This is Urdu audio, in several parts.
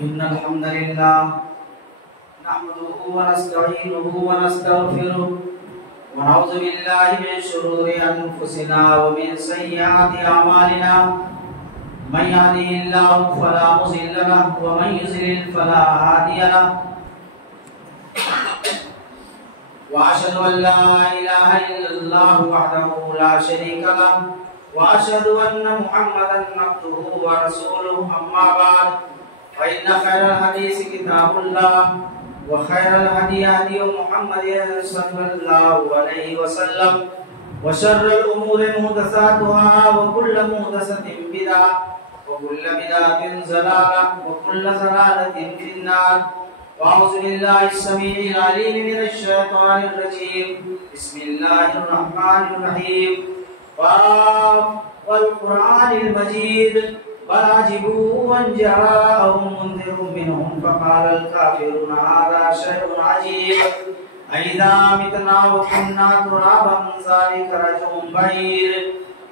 إن الحمد لله نحمده ونستعينه ونستغفره ونعوذ بالله من شرور أنفسنا ومن سيئات أعمالنا من يهده الله فلا مضل له ومن يضلل فلا هادي له وأشهد أن لا إله إلا الله وحده لا شريك له وأشهد أن محمدا عبده ورسوله أما بعد فإن خير الحديث كتاب الله وخير الهدي هدي محمد صلى الله عليه وسلم وشر الأمور محدثاتها وكل محدثة بدعة وكل بدعة ضلالة وكل ضلالة في النار وأعوذ بالله السميع العليم من الشيطان الرجيم بسم الله الرحمن الرحيم والقرآن المجيد بل عجبوا أن جاءهم منذر منهم فقال الكافرون هذا شيء عجيب أإذا متنا وكنا ترابا ذلك رجع بعيد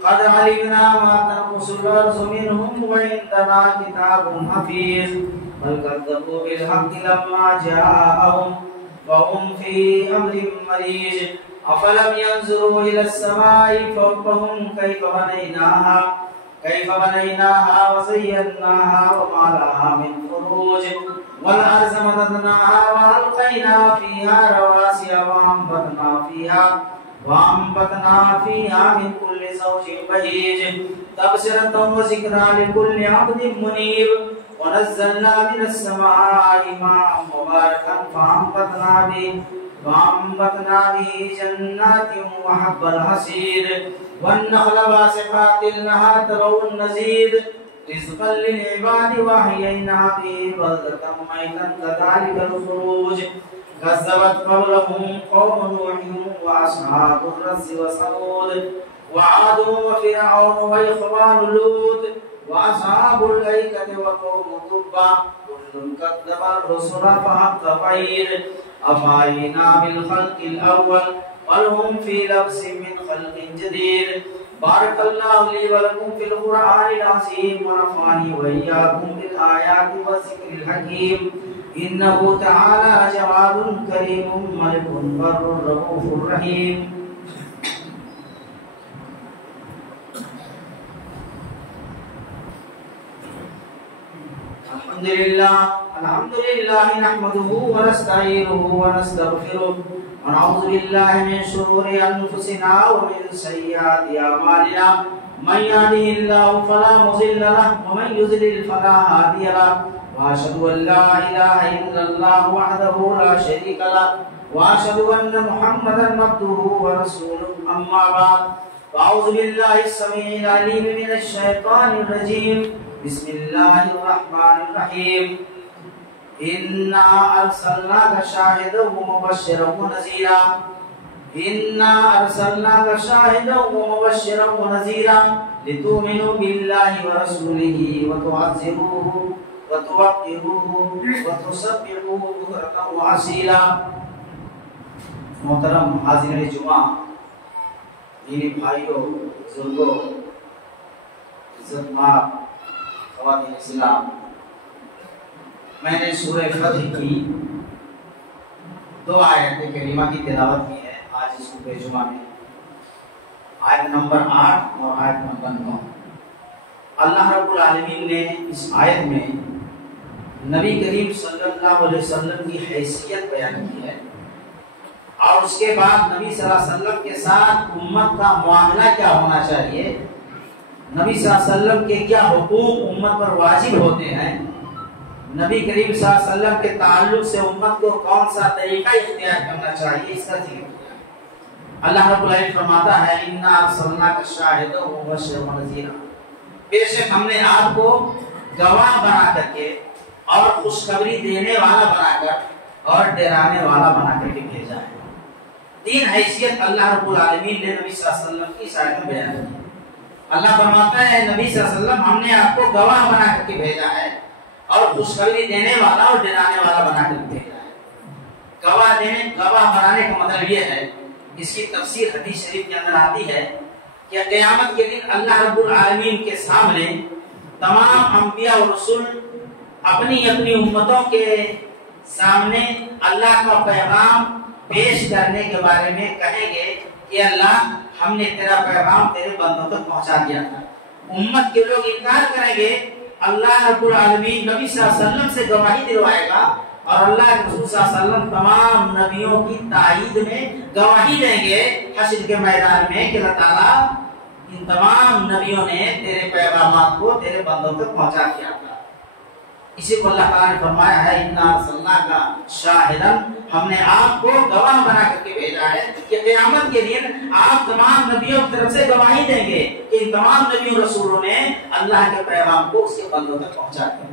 قد علمنا ما تنقص الأرض منهم وعندنا كتاب حفيظ بل كذبوا بالحق لما جاءهم وهم في أمر مريج أفلم ينظروا إلى السماء فوقهم كيف بنيناها وزيناها وما لها من فروج والأرض مددناها وألقينا فيها رواسي وأنبتنا فيها من كل زوج بهيج تبصرة وذكرى لكل عبد منيب ونزلنا من السماء ماء مباركا فأنبتنا به جنات وحب الحصيد والنخل باسقات لها تروا النزيد رزقا للعباد وأحيينا به بلدة ميتا كذلك الخروج كذبت قبلهم قوم نوح وأصحاب الرس وثمود وعاد وفرعون وإخوان لوط وأصحاب الأيكة وقوم تبع كل كذب الرسل فحق وعيد أفعينا بالخلق الأول بل هم في لبس من خلق جديد بارك الله لي ولكم في القرآن العظيم ونفعني وإياكم بالآيات والذكر الحكيم إنه تعالى جواد كريم ملك بر رؤوف رحيم. الحمد لله نحمده ونستعينه ونستغفره ونعوذ بالله من شرور أنفسنا ومن سيئات أعمالنا من يهده الله فلا مضل له ومن يضلل فلا هادي له وأشهد أن لا إله إلا الله وحده لا شريك له وأشهد أن محمدا عبده ورسوله أما بعد فأعوذ بالله السميع العليم من الشيطان الرجيم بسم الله الرحمن الرحيم إنا أرسلناك شاهدا ومبشرا ونذيرا لتؤمنوا بالله ورسوله وتعزروه وتوقروه وتسبحوه بكرة وأصيلا. محترم حاضرین جمعہ، دینی بھائیوں، بزرگوں، عزت مآب خواتین اسلام، میں نے سورہ فتح کی 2 آیت کریمہ کی تلاوت کی ہے آج اس صبح جمعہ میں، آیت نمبر 8 اور آیت نمبر 9. اللہ رب العالمین نے اس آیت میں نبی کریم صلی اللہ علیہ وسلم کی حیثیت بیان کی ہے اور اس کے بعد نبی صلی اللہ علیہ وسلم کے ساتھ امت کا معاملہ کیا ہونا چاہیے، نبی صلی اللہ علیہ وسلم کے کیا حقوق امت پر واجب ہوتے ہیں، نبی کریم صلی اللہ علیہ وسلم کے تعلق سے امت کو کون سا طریقہ اختیار کرنا چاہیے، اس کا ذکر کیا. اللہ رب العالمین فرماتا ہے اِنَّا أَرْسَلْنَاكَ شَاهِدًا وَمُبَشِّرًا وَنَذِيرًا، بے شک ہم نے آپ کو گواہ بنا کر کے اور خوشخبری دینے والا بنا کر اور ڈرانے والا بنا کر کے بھیجا ہے. 3 حیثیت اللہ رب العالمین نے نبی صلی اللہ علیہ وسلم کی آیت میں بیان کی. اللہ فرماتا ہے نبی صلی اللہ علیہ وسلم ہم نے آپ کو گواہ بنا کر کے بھیجا ہے اور خوشخبری دینے والا اور ڈرانے والا بنا کر بھیجا ہے. گواہ بنانے کا مطلب یہ ہے، اس کی تفسیر حدیث شریف کے اندر آتی ہے کہ قیامت کے دن اللہ رب العالمین کے سامنے تمام انبیاء اور رسول اپنی اپنی امتوں کے سامنے اللہ کا پیغام پیش کرنے کے بارے میں کہیں گے کہ اللہ ہم نے تیرا پیغام تیرے بندوں تک پہنچا دیا تھا. امت کے لوگ انکار کریں گے، اللہ رب العالمین نبی صلی اللہ علیہ وسلم سے گواہی دلوائے گا اور اللہ کے رسول صلی اللہ علیہ وسلم تمام نبیوں کی تائید میں گواہی دیں گے حشر کے میدان میں کہ اللہ تعالیٰ ان تمام نبیوں نے تیرے پیغامات کو تیرے بندوں تک پہنچا دیا تھا. اسی کو اللہ تعالیٰ نے فرمایا ہے اِنَّا أَرْسَلْنَاكَ شَاهِدًا، ہم نے آپ کو گواہ بنا کر کے بھیجا ہے کہ قیامت کے دن آپ تمام نبیوں کی طرف سے گواہی دیں گے کہ ان تمام نبیوں رسولوں نے اللہ کے پیغام کو اس کے بندوں تک پہنچا دیا.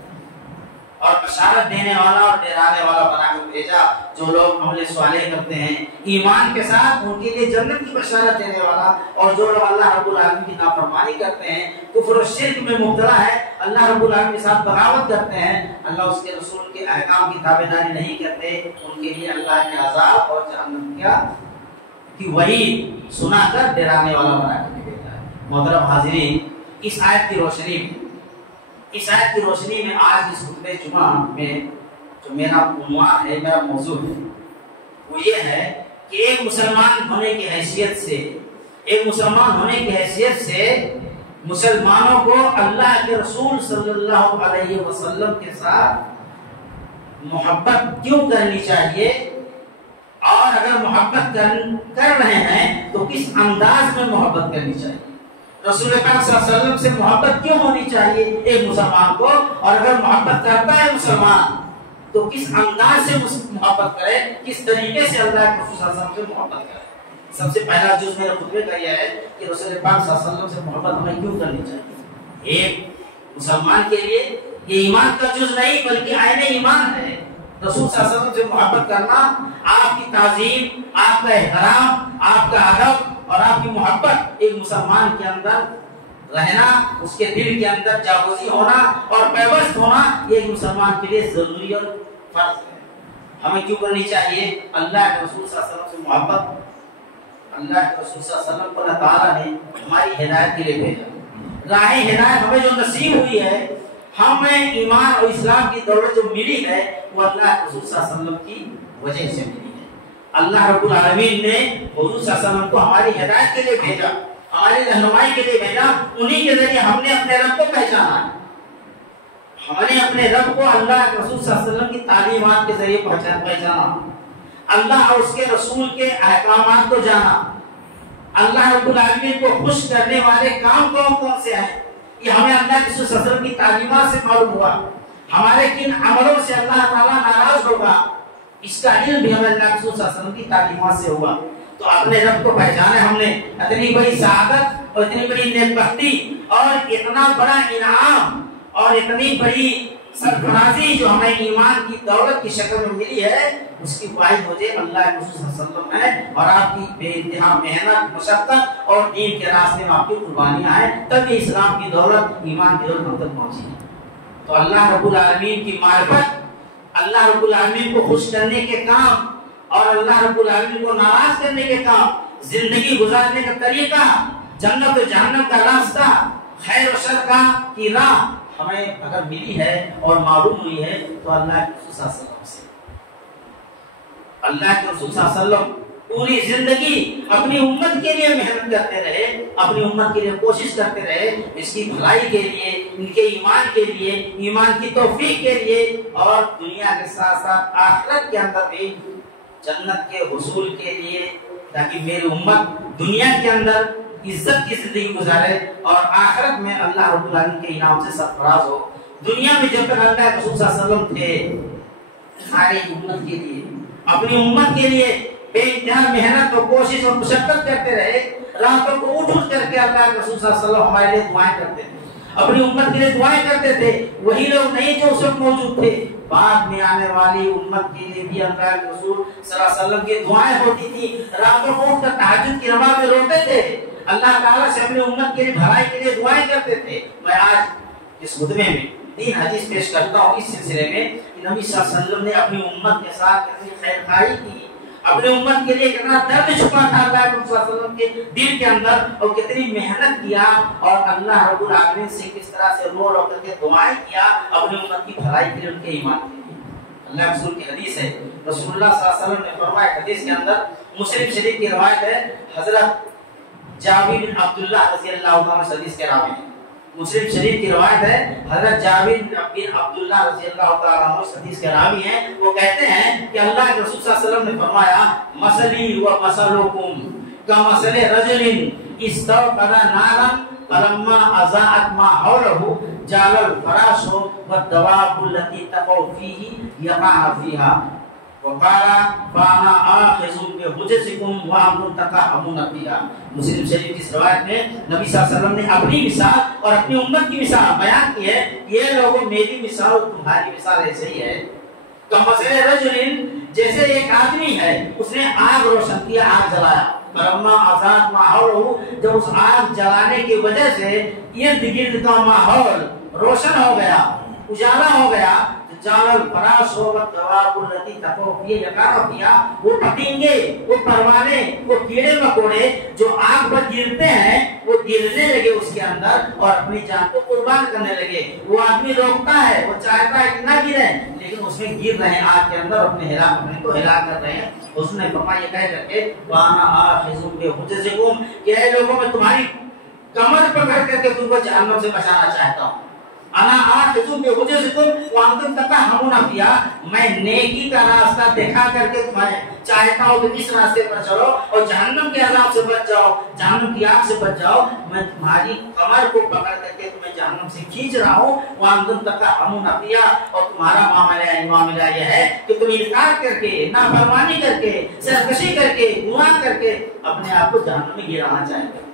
اور بشارت دینے والا اور ڈرانے والا بنا کر بھیجا. جو لوگ عمل صالح کرتے ہیں ایمان کے ساتھ ان کے لیے جنت کی بشارت دینے والا، اور جو لوگ اللہ رب العالمین کی نافرمانی کرتے ہیں، کفر و شرک میں مبتلا ہے، اللہ رب العالمین کے ساتھ بغاوت کرتے ہیں، اللہ اس کے رسول کے احکام کی تابعداری نہیں کرتے، ان کے لیے اللہ کے عذاب اور جہنم کی وعید سنا کر ڈرانے والا بنا کر بھیجا ہے. محترم حاضرین، اس آیت کی روشنی میں آج اس خطبہ جمعہ میں جو میرا عنوان ہے، میرا موضوع ہے، وہ یہ ہے کہ ایک مسلمان ہونے کی حیثیت سے مسلمانوں کو اللہ کے رسول صلی اللہ علیہ وسلم کے ساتھ محبت کیوں کرنی چاہیے، اور اگر محبت کر رہے ہیں تو کس انداز میں محبت کرنی چاہیے. رسول پاک صلی اللہ علیہ وسلم سے محبت کیوں ہونی چاہیے ایک مسلمان کو، اور اگر محبت کرتا ہے مسلمان تو کس انداز سے محبت کرے، کس طریقے سے اللہ کے رسول صلی اللہ علیہ وسلم سے محبت کرے. سب سے پہلا جز میرے خطبے کا یہ ہے کہ رسول پاک صلی اللہ علیہ وسلم سے محبت ہمیں کیوں کرنی چاہیے. ایک مسلمان کے لیے یہ ایمان کا جز نہیں بلکہ عین ایمان ہے. رسول صلی اللہ علیہ وسلم سے محبت کرنا آپ کی تعظیم، آپ کا احترام، آپ کا ادب اور آپ کی محبت ایک مسلمان کے اندر رہنا، اس کے دل کے اندر جاگوزی ہونا اور پیوست ہونا، یہ ایک مسلمان کے لیے ضروری اور فرض ہے. ہمیں کیوں کرنی چاہیے؟ اللہ کے رسول صلی اللہ علیہ وسلم سے محبت. اللہ کے رسول صلی اللہ علیہ وسلم کو اللہ تعالیٰ نے ہماری ہدایت کے لیے بھیجا. راہ ہدایت ہمیں جو نصیب ہوئی ہے، ہمیں ایمان اور اسلام کی دولت جو ملی ہے، وہ اللہ کے رسول صلی اللہ علیہ وسلم کی وجہ سے ملی ہے. اللہ رب العالمین نے حضور صلی اللہ علیہ وسلم کو ہماری ہدایت کے لیے بھیجا، ہماری رہنمائی کے لیے بھیجا. انہی کے ذریعے ہم نے اپنے رب کو پہچانا ہے. ہم نے اپنے رب کو اللہ کے رسول صلی اللہ علیہ وسلم کی تعلیمات کے ذریعے پہچانا، اللہ اور اس کے رسول کے احکامات کو جانا. اللہ رب العالمین کو خوش کرنے والے کام کون سے ہیں، یہ ہمیں اللہ کے رسول صلی اللہ علیہ وسلم کی تعلیمات سے معلوم ہوا. ہمارے کن عملوں سے اللہ تعالیٰ ناراض ہوگا، اس کا علم بھی ہمیں اللہ کے رسول صلی اللہ علیہ وسلم کی تعلیمات سے ہوا. تو اپنے رب کو پہچانے ہم نے. اتنی بڑی سعادت اور اتنی بڑی نیکبختی اور اتنا بڑا انعام اور اتنی بڑی سرفرازی جو ہمیں ایمان کی دولت کی شکل میں ملی ہے، اس کی واحد وجہ اللہ کے رسول صلی اللہ علیہ وسلم ہے، اور آپ کی بے انتہا محنت، مشقت اور دین کے راستے میں آپ کی قربانیاں ہیں، تب یہ اسلام کی دولت، ایمان کی دولت ہم تک پہنچی ہے. تو اللہ رب العالمین کی معرفت، اللہ رب العالمین کو خوش کرنے کے کام اور اللہ رب العالمین کو ناراض کرنے کے کام، زندگی گزارنے کا طریقہ، جنت و جہنم کا راستہ، خیر و شر کی راہ ہمیں اگر ملی ہے اور معلوم ہوئی ہے تو اللہ کے رسول صلی اللہ علیہ وسلم سے. اللہ کے رسول صلی اللہ علیہ وسلم پوری زندگی اپنی امت کے لیے محنت کرتے رہے، اپنی امت کے لیے کوشش کرتے رہے، اس کی بھلائی کے لیے، ان کے ایمان کے لیے، ایمان کی توفیق کے لیے، اور دنیا کے ساتھ ساتھ آخرت کے اندر بھی جنت کے حصول کے لیے، تاکہ میری امت دنیا کے اندر عزت کی زندگی گزارے اور آخرت میں اللہ رب العالمین کے انعام سے سرفراز ہو. دنیا میں جب تک اللہ کے رسول صلی اللہ علیہ وسلم تھے، ساری امت کے لیے، اپنی امت کے لیے بے انتہا محنت اور کوشش اور مشقت کرتے رہے. راتوں کو اٹھ کر کے اللہ کے رسول صلی اللہ علیہ وسلم ہمارے لیے دعائیں کرتے تھے، اپنی امت کے لیے دعائیں کرتے تھے. وہی لوگ نہیں جو اس وقت موجود تھے، بعد میں آنے والی امت کے لیے بھی اللہ کے رسول صلی اللہ علیہ وسلم کی دعائیں ہوتی تھی. راتوں کو اٹھ کر تہجد کی نماز میں روتے تھے، اللہ تعالیٰ سے اپنی امت کے لیے بھلائی کے لیے دعائیں کرتے تھے. میں آج اس خطبے میں 3 حدیث پیش کرتا ہوں اس سلسلے میں کہ نبی صلی اللہ علیہ وسلم نے اپنی امت کے ساتھ کتنی خیر خواہی کی، اپنی امت کے لیے کتنا درد چھپا تھا اللہ کے رسول صلی اللہ علیہ وسلم کے دل کے اندر، اور کتنی محنت کیا، اور اللہ رب العالمین سے کس طرح سے رو رو کر کے دعائیں کیا اپنی امت کی بھلائی کے لیے، ان کے ایمان کے لیے. اللہ رسول کی حدیث ہے، رسول اللہ صلی اللہ علیہ وسلم نے فرمایا حدیث کے اندر، مسلم شریف کی روایت ہے، حضرت جابر بن عبداللہ رضی اللہ عنہ حدیث کے راوی ہیں. مسلم شریف کی روایت ہے، حضرت جابر بن عبداللہ رضی اللہ عنہ حدیث کے راوی ہیں. وہ کہتے ہیں کہ اللہ کے رسول صلی اللہ علیہ وسلم نے فرمایا، مثلی و مثلکم کمثل رجل استوقد نارا فلما اضاءت ما حوله جعل الفراش والدواب التي تقع فيه يقع فيها وقال فانا آخذ بحجزكم وانتم تقهمون فيها مسلم شریف کی روایت میں نبی صلی اللہ علیہ وسلم نے اپنی مثال اور اپنی امت کی مثال بیان کی ہے. یہ لوگوں میری مثال اور تمہاری مثال ایسے ہی ہے. تو مثلا رجل جیسے ایک آدمی ہے, اس نے آگ روشن کیا, آگ جلایا, فلما آزاد ماحول, جب اس آگ جلانے کی وجہ سے ارد گرد کا ماحول روشن ہو گیا, اجالا ہو گیا, جالل فراش و دواب التی تفوق, یہ یکارہ کیا وہ پتنگے, وہ پروانے, وہ کیڑے مکوڑے جو آگ پر گرتے ہیں وہ گرنے لگے اس کے اندر اور اپنی جان کو قربان کرنے لگے. وہ آدمی روکتا ہے, وہ چاہتا ہے کہ نہ گرے, لیکن اس میں گر رہے ہیں آگ کے اندر, اپنے کو ہلاک کر رہے ہیں. اس نے فرمایا یہ کہہ کر کے وانا آخذ بحجزکم, کہ اے لوگوں میں تمہاری کمر پکڑ کر کے تم کو جہنم سے بچانا چاہتا ہوں. انا آخذ بحجزکم وانتم تتہمون فیہا, میں نیکی کا راستہ دکھا کر کے تمہیں چاہتا ہوں کہ اس راستے پر چلو اور جہنم کے عذاب سے بچ جاؤ, جہنم کی آگ سے بچ جاؤ. میں تمہاری کمر کو پکڑ کر کے تمہیں جہنم سے کھینچ رہا ہوں. وانتم تتہمون فیہا, اور تمہارا معاملہ یہ ہے کہ تم انکار کر کے, نافرمانی کر کے, سرکشی کر کے, گناہ کر کے اپنے آپ کو جہنم میں گرانا چاہتے ہو.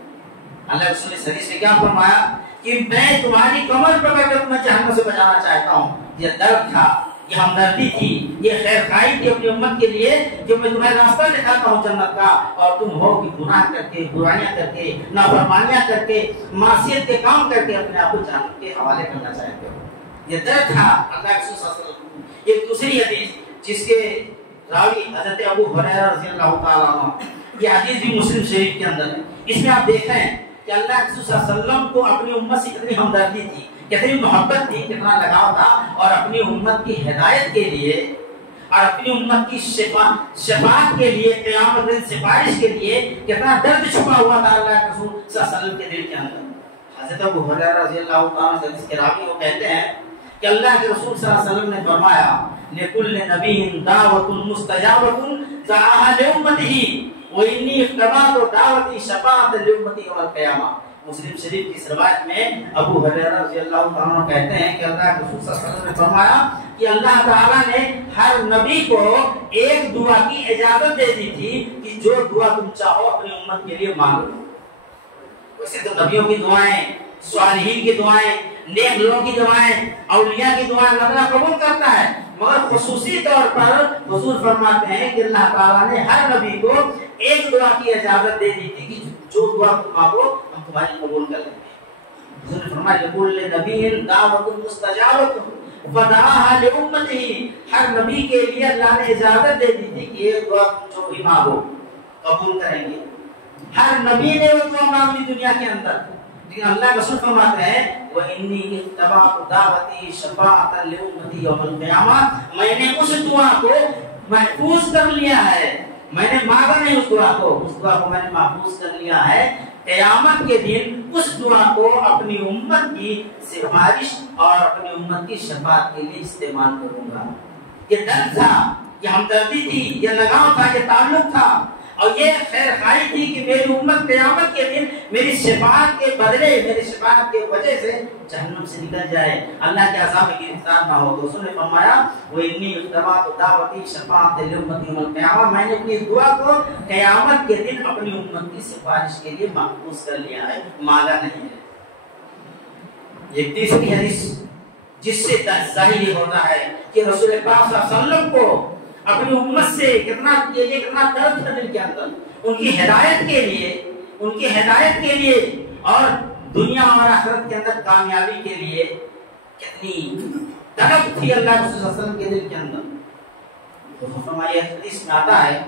اللہ رسول نے حدیث میں کیا فرمایا کہ میں تمہاری کمر پکڑ کر تمہیں جہنم سے بچانا چاہتا ہوں. یہ درد تھا, یہ ہمدردی تھی, یہ خیر خواہی تھی اپنی امت کے لیے, جو میں تمہیں راستہ دکھاتا ہوں جنت کا, اور تم ہو کہ گناہ کر کے, برائیاں کر کے, نافرمانیاں کر کے, معصیت کے کام کر کے اپنے آپ کو جہنم کے حوالے کرنا چاہتے ہو. یہ درد تھا اللہ کے رسول صلی اللہ علیہ وسلم. یہ دوسری حدیث جس کے راوی حضرت ابو ہریرہ رضی اللہ تعالیٰ عنہ, یہ حدیث بھی مسلم شریف کے اندر ہے. اس میں آپ دیکھیں کہ اللہ کے رسول صلی اللہ علیہ وسلم کو اپنی امت سے کتنی ہمدردی تھی, کتنی محبت تھی, کتنا لگاؤ تھا, اور اپنی امت کی ہدایت کے لیے اور اپنی امت کی شفاعت کے لیے, قیامت دن سفارش کے لیے کتنا درد چھپا ہوا تھا اللہ کے رسول صلی اللہ علیہ وسلم کے دل کے اندر. حضرت ابو ہریرہ رضی اللہ تعالیٰ عنہ حدیث کے راوی وہ کہتے ہیں کہ اللہ کے رسول صلی اللہ علیہ وسلم نے فرمایا لِكُلِّ نَبِيٍّ دَعْوَةٌ مُسْتَجَابَةٌ دَعَاهَا لِأُمَّتِهِ وَإِنِّي اخْتَبَأْتُ دَعْوَتِي شَفَاعَةً لِأُمَّتِي يَوْمَ الْقِيَامَةِ. مسلم شریف کی روایت میں ابو ہریرہ رضی اللہ تعالیٰ عنہ کہتے ہیں کہ اللہ کے رسول صلی اللہ علیہ وسلم نے فرمایا کہ اللہ تعالیٰ نے ہر نبی کو ایک دعا کی اجازت دے دی تھی کہ جو دعا تم چاہو اپنی امت کے لیے مانگو. ویسے تو نبیوں کی دعائیں, صالحین کی دعائیں, نیک لوگوں کی دعائیں, اولیاء کی دعائیں اللہ تعالیٰ قبول کرتا ہے, مگر خصوصی طور پر حضور فرماتے ہیں کہ اللہ تعالیٰ نے ہر نبی کو ایک دعا کی اجازت دے دی تھی کہ جو دعا تم مانگو ہم تمہاری قبول کر لیں گے. حضور نے فرمایا لِكُلِّ نَبِيٍّ دَعْوَةٌ مُسْتَجَابَةٌ وَدَعَاهَا لِأُمَّتِهِ, ہر نبی کے لیے اللہ نے اجازت دے دی تھی کہ یہ دعا تم جو بھی مانگو قبول کریں گے. ہر نبی نے وہ دعا مانگی دنیا کے اندر, لیکن اللہ رسول فرماتے ہیں وَإِنِّي اخْتَبَأْتُ دَعْوَتِي شَفَاعَةً لِأُمَّتِي يَوْمَ الْقِيَامَةِ, میں نے اس دعا کو محفوظ کر لیا ہے, میں نے مانگا نہیں اس دعا کو میں نے محفوظ کر لیا ہے. قیامت کے دن اس دعا کو اپنی امت کی سفارش اور اپنی امت کی شفاعت کے لیے استعمال کروں گا. یہ درد تھا, یہ ہمدردی تھی, یہ لگاؤ تھا, یہ تعلق تھا, اور یہ خیر خواہی تھی کہ میری امت قیامت کے دن میری شفاعت کے بدلے, میری شفاعت کے وجہ سے جہنم سے نکل جائے, اللہ کے عذاب میں گرفتار نہ ہو. تو اس نے فرمایا وَإِنِّي اخْتَبَأْتُ دَعْوَتِي شَفَاعَةً لِأُمَّتِي يَوْمَ الْقِيَامَةِ, میں نے اپنی دعا کو قیامت کے دن اپنی امت کی سفارش کے لیے محفوظ کر لیا ہے, مانگا نہیں ہے. یہ تیسری حدیث جس سے ظاہر ہوتا ہے کہ رسول پاک صلی اللہ علیہ وسلم کو اپنی امت سے کتنا درد تھا دل کے اندر, ان کی ہدایت کے لیے اور دنیا اور آخرت کے اندر کامیابی کے لیے کتنی طلب تھی اللہ کے رسول صلی اللہ علیہ وسلم کے دل کے اندر. تو ہماری حدیث میں آتا ہے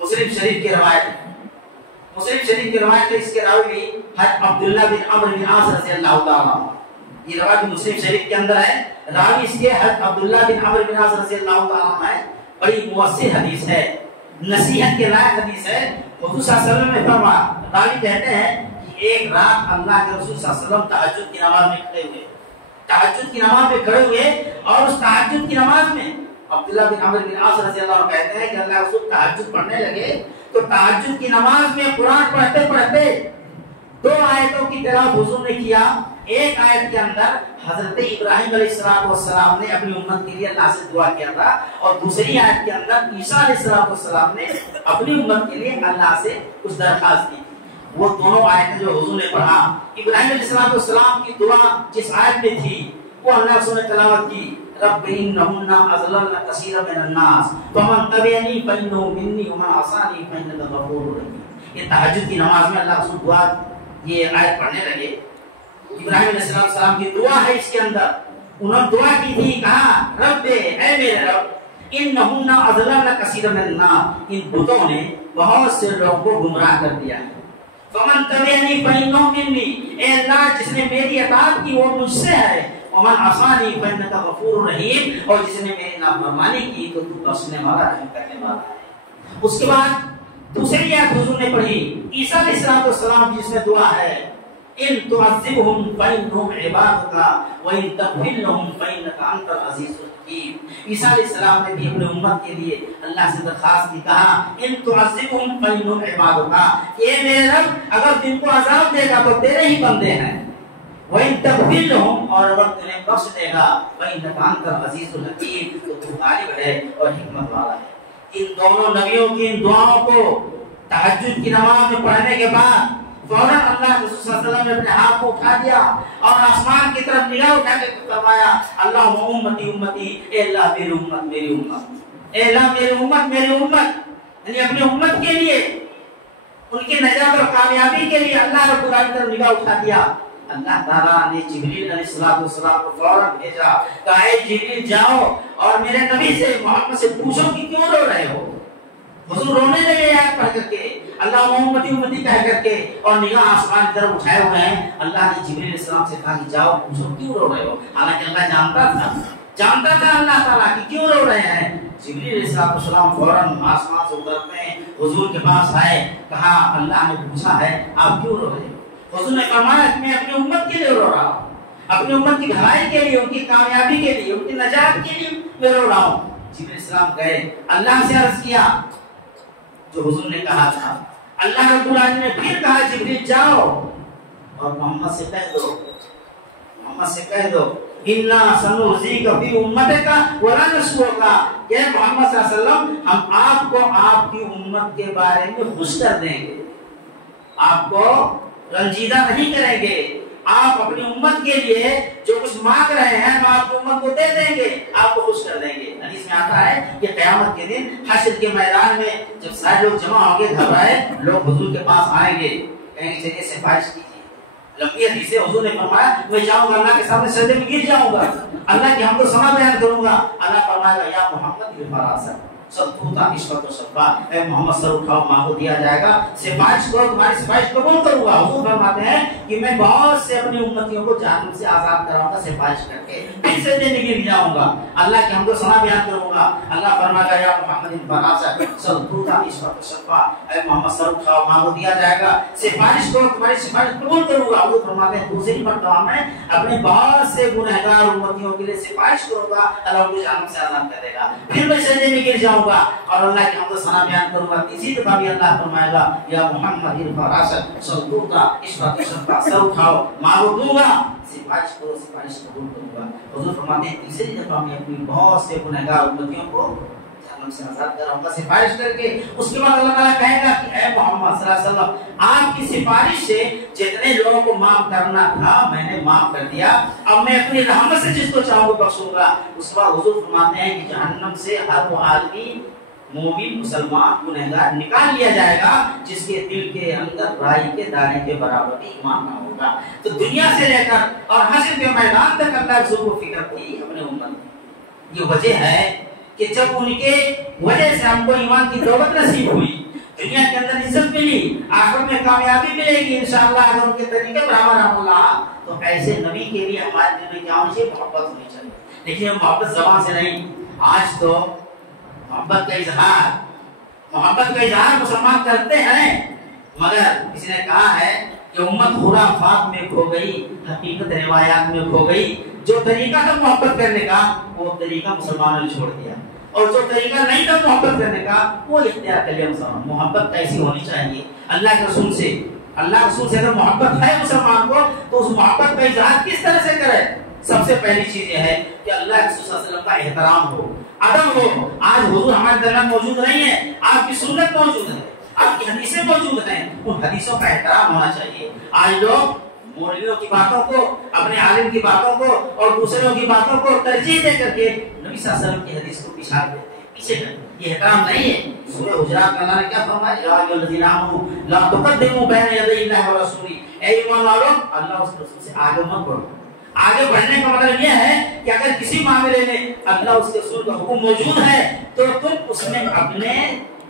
مسلم شریف کی روایت ہے, اس کے راوی حضرت عبداللہ بن عمرو بن عاص رضی اللہ تعالیٰ عنہ. یہ روایت مسلم شریف کے اندر ہے, راوی اس کے حضرت عبداللہ بن عمرو بن عاص رضی اللہ تعالیٰ عنہ ہے. بڑی مؤثر حدیث ہے, نصیحت کے لائق حدیث ہے. حضور صلی اللہ علیہ وسلم نے فرمایا, راوی کہتے ہیں کہ ایک رات اللہ کے رسول صلی اللہ علیہ وسلم تہجد کی نماز میں کھڑے ہوئے, اور اس تہجد کی نماز میں عبداللہ بن عمرو بن عاص رضی اللہ عنہ کہتے ہیں کہ اللہ کے رسول تہجد پڑھنے لگے, تو تہجد کی نماز میں قرآن پڑھتے دو آیتوں کی تلاوت حضور نے کیا. ایک آیت کے اندر حضرت ابراہیم علیہ السلام نے اپنی امت کے لیے اللہ سے دعا کیا تھا, اور دوسری آیت کے اندر عیسیٰ علیہ السلام نے اپنی امت کے لیے اللہ سے کچھ درخواست کی. وہ دونوں آیتیں جو حضور نے پڑھا، ابراہیم علیہ السلام کی دعا جس آیت میں تھی وہ اللہ رسول نے تلاوت کی، رب انہن اضللن کثیرا من الناس فمن تبعنی فانہ منی ومن عصانی فانک غفور رحیم۔ یہ تہجد کی نماز میں اللہ رسول دعا یہ آیت پڑھنے لگے۔ ابراہیم علیہ السلام کی دعا ہے اس کے اندر، انہوں نے دعا کی تھی، کہا رب اے میرے رب انہن اضللن کثیرا من الناس، ان بتوں نے بہت سے لوگوں کو گمراہ کر دیا ہے، فمن تبعنی فانہ منی، اے اللہ جس نے میری اطاعت کی وہ مجھ سے ہے، ومن عصانی فانک غفور رحیم، اور جس نے میری نافرمانی کی تو تو بخشنے والا رحم کرنے والا ہے۔ اس کے بعد دوسری آیت حضور نے پڑھی عیسیٰ علیہ السلام جس میں دعا ہے، ان تعذبهم فانهم عبادك وان تغفر لهم فانك انت العزیز الحکیم۔ عیسیٰ علیہ السلام نے بھی اپنے امت کے لیے اللہ سے درخواست کی، کہا ان تعذبهم فانهم عبادك، اے میرے رب اگر تم کو عذاب دے گا تو تیرے ہی بندے ہیں، وان تغفر لهم، اور اگر تمہیں بخش دے گا فانك انت العزیز الحکیم، تو تو غالب ہے اور حکمت والا ہے۔ ان دونوں نبیوں کی ان دعاؤں کو تہجد کی نماز میں پڑھنے کے بعد فوراً اللہ کے رسول صلی اللہ علیہ وسلم نے اپنے ہاتھ کو اٹھا دیا اور آسمان کی طرف نگاہ اٹھا کے فرمایا، اللہم امتی امتی، اے اللہ میری امت میری امت، اے اللہ میری امت میری امت، یعنی اپنی امت کے لیے ان کی نجات اور کامیابی کے لیے اللہ رب العالمین کی طرف نگاہ اٹھا دیا۔ اللہ تعالیٰ نے جبریل علیہ السلام کو فوراً بھیجا، کہا اے جبریل جاؤ اور میرے نبی سے محمد سے پوچھو کہ کیوں رو رہے ہو۔ حضور رونے لگے آیت پڑھ کر کے، اللہ امتی امتی کہہ کر کے، اور نگاہ آسمان کی طرف اٹھائے ہوئے ہیں۔ اللہ نے جبریل علیہ السلام سے کہا کہ جاؤ پوچھو کیوں رو رہے ہو، حالانکہ اللہ جانتا تھا اللہ تعالیٰ کہ کیوں رو رہے ہیں۔ جبریل علیہ السلام فوراً آسمان سے اترتے ہیں، حضور کے پاس آئے، کہا اللہ نے پوچھا ہے آپ کیوں رو رہے ہو۔ حضور نے فرمایا کہ میں اپنی امت کے لیے رو رہا ہوں، اپنی امت کی بھلائی کے لیے، ان کی کامیابی کے لیے، ان کی نجات کے لیے میں رو رہا ہوں۔ جبریل علیہ السلام گئے، اللہ سے عرض کیا جو حضور نے کہا تھا۔ اللہ رب العالمین نے پھر کہا جبریل جاؤ اور محمد سے کہہ دو اِنَّا سَنُرْضِيكَ فِي أُمَّتِكَ وَلَا نَسُوءَكَ، کہ محمد صلی اللہ علیہ وسلم ہم آپ کو آپ کی امت کے بارے میں خوش کر دیں گے، آپ کو رنجیدہ نہیں کریں گے، آپ اپنی امت کے لیے جو کچھ مانگ رہے ہیں ہم آپ کو امت کو دے دیں گے، آپ کو خوش کر دیں گے۔ حدیث میں آتا ہے کہ قیامت کے دن حشر کے میدان میں جب سارے لوگ جمع ہوں گے، گھبرائے لوگ حضور کے پاس آئیں گے، کہیں گے چلیے سفارش کیجیے۔ لمبی حدیث ہے، حضور نے فرمایا میں جاؤں گا اللہ کے سامنے سجدے میں گر جاؤں گا، اللہ کی حمد و ثنا بیان کروں گا، اللہ فرمائے گا یا محمد ارفع راسک سب توتا عشقت و شفا، اے محمد سر اٹھاؤ مانگو دیا جائے گا، سفارش کرو تمہاری سفارش قبول کروں گا۔ حضور فرماتے ہیں کہ میں بہت سے اپنی امتیوں کو جہنم سے آزاد کراؤں گا سفارش کر کے، پھر سجدے میں گر جاؤں گا، اللہ کی حمد و ثنا بیان کروں گا، اللہ فرمائے گا یا محمد ارفع راسک سب توتا عشقت و شفا، اے محمد سر اٹھاؤ مانگو دیا جائے گا، سفارش کرو تمہاری سفارش قبول کروں گا۔ حضور فرماتے ہیں دوسری مرتبہ میں اپنے بہت سے گنہگار امتیوں کے لیے سفارش کروں گا، اللہ مجھے جہنم سے آزاد کر دے گا، پھر میں سجدے میں گر جاؤں گا اور اللہ کی حمد و ثنا بیان کروں گا۔ تیسری دفعہ بھی اللہ فرمائے گا یا محمد ارفع راسک سلطوطا عشقت شفا، سر اٹھاؤ مانگو دوں گا، سفارش کرو سفارش قبول کروں گا۔ حضور فرماتے ہیں تیسری دفعہ میں اپنی بہت سے گنہگار امتیوں کو جہنم سے آزاد کراؤں گا سفارش کر کے۔ اس کے بعد اللہ تعالیٰ کہے گا کہ اے محمد صلی اللہ علیہ وسلم آپ کی سفارش سے جتنے لوگوں کو معاف کرنا تھا میں نے معاف کر دیا، اب میں اپنی رحمت سے جس کو چاہوں گا بخشوں گا۔ اس کے بعد حضور فرماتے ہیں کہ جہنم سے ہر وہ آدمی مومن مسلمان گنہگار نکال لیا جائے گا جس کے دل کے اندر رائی کے دانے کے برابر بھی ایمان نہ ہوگا۔ تو دنیا سے لے کر اور حشر کے میدان تک اللہ رسول کو فکر تھی اپنے امت کی۔ یہ وجہ ہے کہ جب ان کے وجہ سے ہم کو ایمان کی دولت نصیب ہوئی، دنیا کے اندر عزت ملی، آخرت میں کامیابی ملے گی انشاءاللہ اگر ان کے طریقے پر ہمارا اللہ، تو ایسے نبی کے لیے ہمارے دل میں کیا ہونی چاہیے؟ محبت ہونی چاہیے۔ لیکن محبت زبان سے نہیں، آج تو محبت کا اظہار مسلمان کرتے ہیں، مگر کسی نے کہا ہے کہ امت خرافات میں کھو گئی، حقیقت روایات میں کھو گئی۔ جو طریقہ تھا محبت کرنے کا وہ طریقہ مسلمانوں نے چھوڑ دیا، اور جو طریقہ نہیں تھا محبت کرنے کا وہ اختیار کر لیا مسلمان۔ محبت کیسی ہونی چاہیے؟ اللہ کے رسول سے، اللہ کے رسول سے اگر محبت ہے مسلمان کو تو اس محبت کا اظہار کس طرح سے کرے؟ سب سے پہلی چیز یہ ہے کہ اللہ کے رسول صلی اللہ علیہ وسلم کا احترام ہو، ادب ہو۔ آج حضور ہمارے درمیان موجود نہیں ہے، آپ کی سنت موجود ہے، آپ کی حدیثیں موجود ہیں، ان حدیثوں کا احترام ہونا چاہیے۔ آج لوگ مولویوں کی باتوں کو، اپنے عالم کی باتوں کو اور دوسروں کی باتوں کو ترجیح دے کر کے نبی صلی اللہ علیہ وسلم کی حدیث کو پیچھے دیتے ہیں، پیچھے کرتے ہیں۔ یہ احترام نہیں ہے۔ سورہ حجرات میں اللہ نے کیا فرمایا؟ یا ایھا الذین آمنوا لا تقدموا بین یدی اللہ ورسولہ، اے ایمان والو اللہ اور اس کے رسول سے آگے مت بڑھو۔ آگے بڑھنے کا مطلب یہ ہے کہ اگر کسی معاملے میں اللہ اس کے رسول کا حکم موجود ہے تو تم اس میں اپنے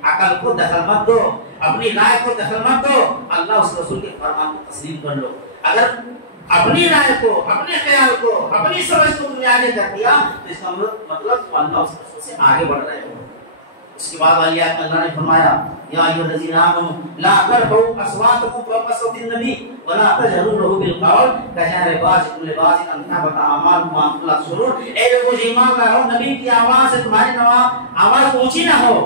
عقل کو دخل مت دو، اپنی رائے کو دخل مت دو، اللہ اس رسول کے فرمان کو تسلیم کر لو۔ اگر اپنی رائے کو، اپنے خیال کو، اپنی سمجھ کو تم نے آگے کر دیا تو اس کا مطلب اللہ اس رسول سے آگے بڑھ رہے ہو۔ اس کے بعد والی آیت میں اللہ نے فرمایا یا ایھا الذین آمنوا لا ترفعوا اصواتکم فوق صوت النبی ولا تجهروا له بالقول كجهر بعضکم لبعض ان تحبط اعمالکم وانتم لا تشعرون۔ اے لوگوں جو ایمان لائے ہو، نبی کی آواز سے تمہاری آواز اونچی نہ ہو۔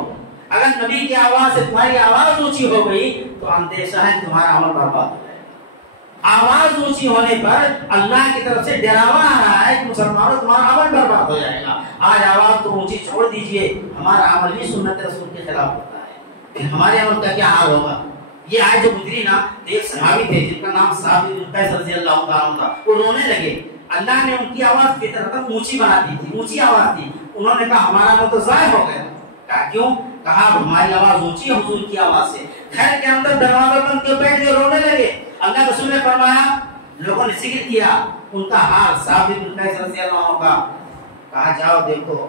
اگر نبی کی آواز سے تمہاری آواز اونچی ہو گئی تو اندیشہ ہے تمہارا عمل برباد ہو جائے گا۔ آواز اونچی ہونے پر اللہ کی طرف سے ڈراوا آ رہا ہے کہ مسلمانوں تمہارا عمل برباد ہو جائے گا۔ آج آواز تو اونچی چھوڑ دیجئے، ہمارا عمل بھی سنت رسول کے خلاف ہوتا ہے، پھر ہمارے عمل کا کیا حال ہوگا؟ یہ آیت جو گزری نا، ایک صحابی تھے جن کا نام ثابت بن قیس رضی اللہ تعالیٰ تھا، وہ رونے لگے۔ اللہ نے ان کی آواز فطرتاً اونچی بنا دی تھی، اونچی آواز تھی۔ انہوں نے کہا ہمارا عمل تو ضائع ہو گیا۔ کہا کیوں؟ کہا ہماری آواز اونچی ہے حضور کی آواز سے۔ خیر کے اندر دروازہ بند کے بیٹھ کے رونے لگے۔ اللہ رسول نے فرمایا، لوگوں نے ذکر کیا ان کا حال ثابت بن قیس رضی اللہ عنہ کا، کہا جاؤ دیکھو،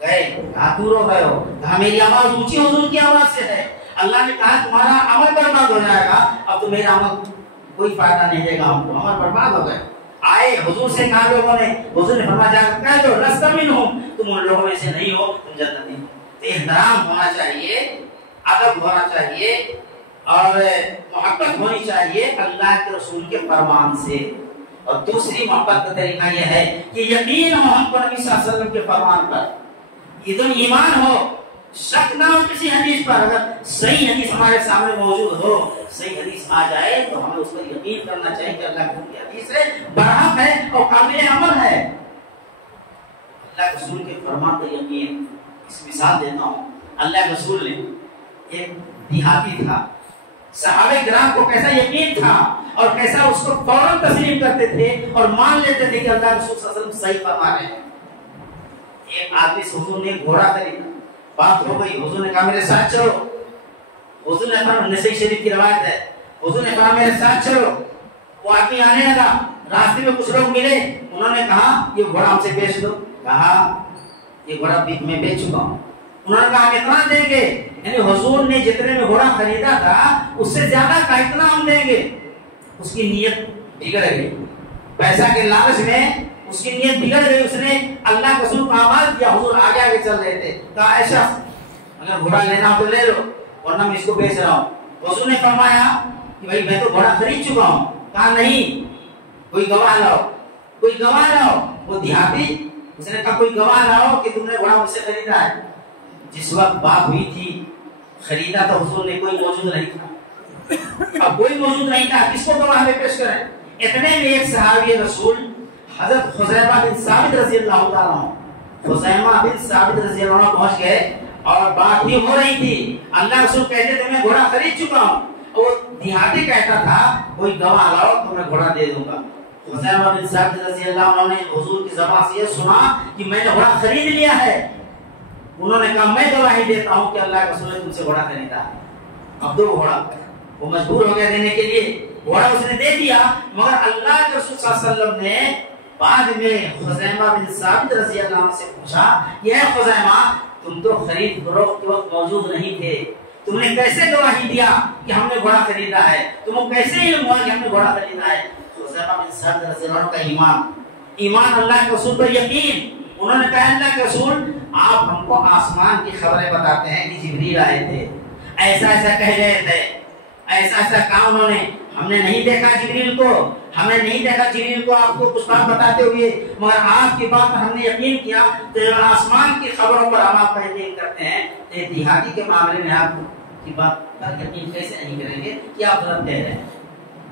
گئے، کہا دور ہو گئے ہو، کہا میری آواز اونچی حضور کی آواز سے ہے۔ اللہ نے کہا تمہارا عمل برباد ہو جائے گا، اب تو میرا عمل کوئی فائدہ نہیں دے گا ہم کو، عمل برباد ہو گئے۔ آئے حضور سے کہا لوگوں نے، حضور نے فرمایا جا کر کہہ دو لست منہم، تم ان لوگوں میں سے نہیں ہو، تم جنتی ہو۔ تو احترام ہونا چاہیے، ادب ہونا چاہیے اور محبت ہونی چاہیے اللہ کے رسول کے فرمان سے۔ اور دوسری محبت کا طریقہ یہ ہے کہ یقین ہو ہم کو نبی صلی اللہ علیہ وسلم کے فرمان پر، ایدن ایمان ہو، شک نہ ہو کسی حدیث پر۔ اگر صحیح حدیث ہمارے سامنے موجود ہو، صحیح حدیث آ جائے تو ہمیں اس پر یقین کرنا چاہیے کہ اللہ کی حدیث ہے، برحق ہے اور قابل عمل ہے۔ اللہ کے رسول کے فرمان پر یقین، اس مثال دیتا ہوں۔ اللہ کے رسول نے، ایک دیہاتی تھا، صحابہ کرام کو کیسا یقین تھا اور کیسا اس کو فوراً تسلیم کرتے تھے اور مان لیتے تھے کہ اللہ کے رسول صلی اللہ علیہ وسلم صحیح فرما رہے ہیں۔ ایک آدمی سے حضور نے گھوڑا خریدا، بات ہو گئی، حضور نے کہا میرے ساتھ چلو۔ حضور نے فرمایا، نسائی شریف کی روایت ہے، حضور نے کہا میرے ساتھ چلو۔ وہ آدمی آنے لگا، راستے میں کچھ لوگ ملے، انہوں نے کہا یہ گھوڑا ہم سے بیچ دو۔ کہا یہ گھوڑا میں بیچ چکا ہوں۔ انہوں نے کہا ہم اتنا دیں گے، یعنی حضور نے جتنے میں گھوڑا خریدا تھا اس سے زیادہ کا اتنا ہم دیں گے۔ اس کی نیت بگڑ گئی، پیسہ کے لالچ میں اس کی نیت بگڑ گئی۔ اس نے اللہ کے رسول کو آواز دیا، حضور آگے آگے چل رہے تھے، کہا ایسا اگر گھوڑا لینا ہو تو لے لو ورنہ میں اس کو بیچ رہا ہوں۔ حضور نے فرمایا کہ بھائی میں تو گھوڑا خرید چکا ہوں۔ کہا نہیں، کوئی گواہ لاؤ، کوئی گواہ لاؤ۔ وہ دیہاتی، اس نے کہا کوئی گواہ لاؤ کہ تم نے گھوڑا مجھ سے خریدا ہے۔ جس وقت بات ہوئی تھی خریدا تو حضور نے کوئی موجود نہیں تھا، اب کوئی موجود نہیں تھا، کس کو گواہ میں پیش کریں؟ اتنے میں ایک صحابی رسول حضرت خزیمہ بن ثابت رضی اللہ تعالیٰ عنہ، خزیمہ بن ثابت رضی اللہ عنہ پہنچ گئے اور بات ہی ہو رہی تھی۔ اللہ رسول کہتے تھے میں گھوڑا خرید چکا ہوں، اور دیہاتی کہتا تھا کوئی گواہ لاؤ تو میں گھوڑا دے دوں گا۔ خزیمہ بن ثابت رضی اللہ عنہ نے حضور کی زبان سے یہ سنا کہ میں نے گھوڑا خرید لیا ہے۔ انہوں نے کہا میں گواہی دیتا ہوں کہ اللہ کے رسول نے تم سے گھوڑا خریدا ہے، اب دو گھوڑا۔ وہ مجبور ہو گیا دینے کے لیے، گھوڑا اس نے دے دیا، مگر اللہ کے رسول صلی اللہ علیہ وسلم نے بعد میں خزیمہ بن ثابت رضی اللہ عنہ سے پوچھا یہ خزیمہ تم تو خرید فروخت کے وقت موجود نہیں تھے، تم نے کیسے گواہی دیا کہ ہم نے گھوڑا خریدا ہے؟ تم کو کیسے علم ہوا کہ ہم نے گھوڑا خریدا ہے؟ خزیمہ بن ثابت رضی اللہ عنہ کا ایمان اللہ کے رسول پر یقین۔ انہوں نے کہا اللہ کے رسول آپ ہم کو آسمان کی خبریں بتاتے ہیں کہ جبریل آئے تھے، ایسا ایسا کہہ رہے تھے، ایسا ایسا کہا انہوں نے، ہم نے نہیں دیکھا جبریل کو، ہم نے نہیں دیکھا جبریل کو آپ کو کچھ بات بتاتے ہوئے، مگر آپ کی بات پر ہم نے یقین کیا۔ تو آسمان کی خبروں پر ہم آپ کا یقین کرتے ہیں، تو دیہاتی کے معاملے میں آپ کی بات پر یقین کیسے نہیں کریں گے کہ آپ غلط کہہ رہے ہیں؟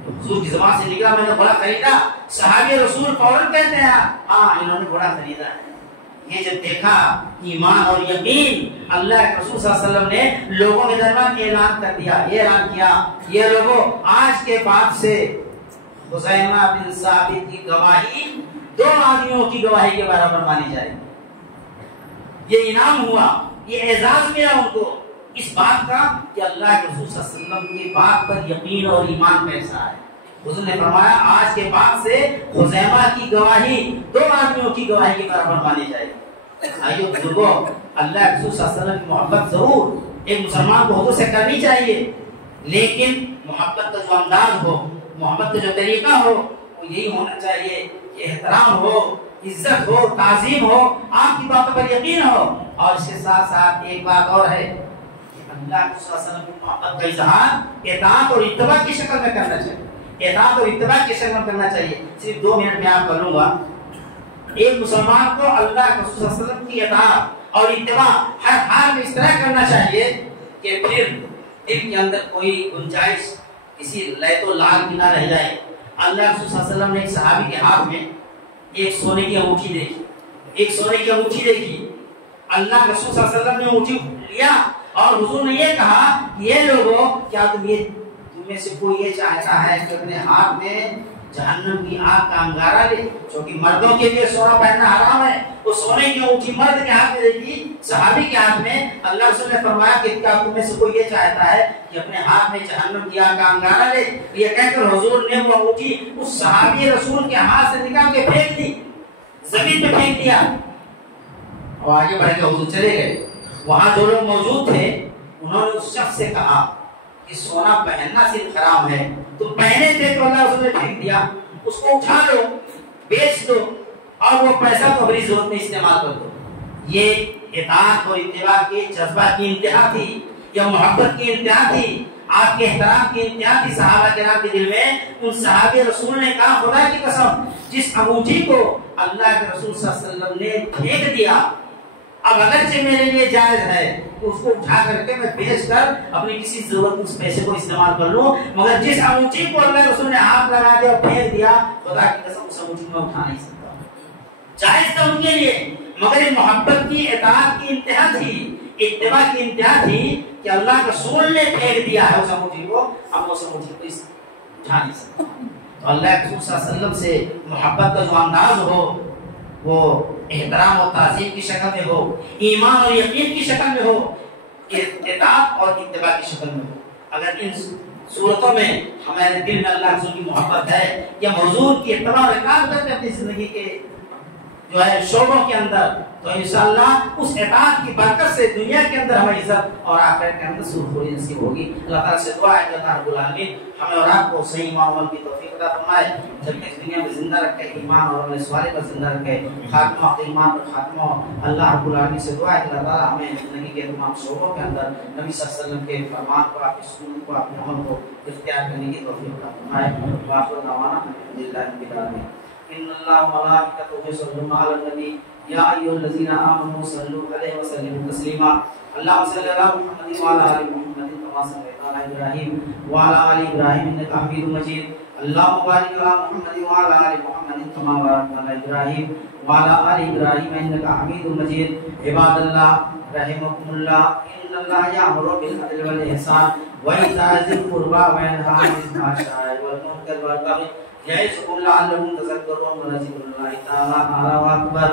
حضور کی زبان سے نکلا میں نے گھوڑا خریدا، صحابی رسول فوراً کہتے ہیں ہاں انہوں نے گھوڑا خریدا ہے۔ یہ جب دیکھا ایمان اور یقین، اللہ کے رسول صلی اللہ علیہ وسلم نے لوگوں کے درمیان اعلان کر دیا، یہ اعلان کیا، یہ لوگوں آج کے بعد سے خزیمہ بن ثابت کی گواہی 2 آدمیوں کی گواہی کے برابر مانی جائے. یہ انعام ہوا، یہ اعزاز ملا ان کو اس بات کا کہ اللہ کے رسول صلی اللہ علیہ وسلم کی بات پر یقین اور ایمان کیسا ہے. حضور نے فرمایا آج کے بعد سے خزیمہ کی گواہی 2 آدمیوں کی گواہی کے برابر مانی جائے گی. آئیو بزرگو، اللہ کے رسول صلی اللہ علیہ وسلم کی محبت ضرور ایک مسلمان کو حضور سے کرنی چاہیے، لیکن محبت کا جو انداز ہو، محبت کا جو طریقہ ہو، وہ یہی ہونا چاہیے کہ احترام ہو، عزت ہو، تعظیم ہو، آپ کی باتوں پر یقین ہو. اور اس کے ساتھ ساتھ ایک بات اور ہے کہ اللہ کے رسول صلی اللہ علیہ وسلم کی محبت کا اظہار اطاعت اور اتباع کی شکل میں کرنا چاہیے. اطاعت اور اتباع کی شکل میں کرنا چاہیے. صرف 2 منٹ میں آپ کروں گا. ایک مسلمان کو اللہ کے رسول صلی اللہ علیہ وسلم کی اطاعت اور اتباع ہر حال میں اس طرح کرنا چاہیے کہ پھر دل کے اندر کوئی گنجائش کسی لیت و لال کی نہ رہ جائے. اللہ کے رسول صلی اللہ علیہ وسلم نے ایک صحابی کے ہاتھ میں ایک سونے کی انگوٹھی دیکھی، ایک سونے کی انگوٹھی دیکھی. اللہ کے رسول صلی اللہ علیہ وسلم نے انگوٹھی لیا اور حضور نے یہ کہا، یہ لوگوں کیا تم میں سے کوئی یہ چاہتا ہے کہ اپنے ہاتھ میں جہنم کی آگ کا انگارہ لے؟ کیونکہ مردوں کے لیے سونا پہننا حرام ہے. وہ سونے کی انگوٹھی مرد کے ہاتھ میں دے دی، صحابی کے ہاتھ میں. اللہ رسول نے فرمایا کہ کیا تم میں سے کوئی یہ چاہتا ہے کہ اپنے ہاتھ میں جہنم کی آگ کا انگارہ لے؟ یہ کہہ کر حضور نے وہ انگوٹھی اس صحابی رسول کے ہاتھ سے نکال کے پھینک دی، زمین پہ پھینک دیا اور آگے بڑھ کے حضور چلے گئے. وہاں جو لوگ موجود تھے انہوں نے اس شخص سے کہا کہ سونا پہننا صرف حرام ہے، تم پہنے تھے تو اللہ رسول نے پھینک دیا، اس کو اٹھا لو، بیچ دو اور وہ پیسہ تو اپنی ضرورت میں استعمال کر دو. یہ اطاعت اور اتباع کے جذبہ کی انتہا تھی، یا محبت کی انتہا تھی، آپ کے احترام کی انتہا تھی صحابہ کرام کے دل میں. ان صحابہ رسول نے کہا خدا کی قسم جس انگوٹھی کو اللہ کے رسول صلی اللہ علیہ وسلم نے پھینک دیا، اب اگرچہ میرے لیے جائز ہے اس کو اٹھا کر کے میں بیچ کر اپنی کسی ضرورت اس پیسے کو استعمال کر لوں، مگر جس انگوٹھی کو اللہ کے رسول نے ہاتھ لگا دیا اور پھینک دیا، خدا کی قسم اس انگوٹھی میں اٹھا نہیں سکتا. جائز تھا ان کے لیے، مگر یہ محبت کی اطاعت کی انتہا تھی، اتباع کی انتہا تھی کہ اللہ کے رسول نے پھینک دیا ہے اس انگوٹھی کو، اب اس انگوٹھی کو اٹھا نہیں سکتا. تو اللہ کے رسول صلی اللہ علیہ وسلم سے محبت کا جو انداز ہو وہ احترام و تعظیم کی شکل میں ہو، ایمان اور یقین کی شکل میں ہو، اطاعت اور اتباع کی شکل میں ہو. اگر ان صورتوں میں ہمارے دل میں اللہ رسول کی محبت ہے یا حضور کی اتباع اور اطاعت کرتے اپنی زندگی کے جو ہے شعبوں کے اندر، تو انشاءاللہ اس اطاعت کی برکت سے دنیا کے اندر ہمیں عزت اور آخرت کے اندر سرخوری نصیب ہوگی. اللہ تعالیٰ سے دعا ہے کہ اللہ رب العالمین ہمیں اور آپ کو صحیح ایمان و عمل کی توفیق عطا فرمائے، جب اس دنیا میں زندہ رکھے، ایمان اور عمل صالح پر زندہ رکھے، خاتمہ ایمان پر خاتمہ. اللہ رب العالمین سے دعا ہے کہ اللہ تعالیٰ ہمیں زندگی کے تمام شعبوں کے اندر نبی صلی اللہ علیہ وسلم کے فرمان کو، آپ کی سنت کو، اپنے عمل کو اختیار کرنے کی توفیق عطا فرمائے. وآخر دعوانا الحمدللہ رب العالمین. ان اللہ وملائکتہ یصلون علی النبی یا ایھا الذین آمنوا صلوا علیہ وسلموا تسلیما. اللهم صل على محمد وعلى ال محمد كما صليت على ابراهيم وعلى ال ابراهيم انك حميد مجيد. اللهم بارك على محمد وعلى ال محمد كما باركت على ابراهيم وعلى ال ابراهيم انك حميد مجيد. عباد الله رحمكم الله، ان الله يأمر بالعدل والإحسان وإيتاء ذي القربى وينهى عن الفحشاء والمنكر والبغي يعظكم لعلكم تذكرون. ولذكر الله تعالى أعلى وأكبر.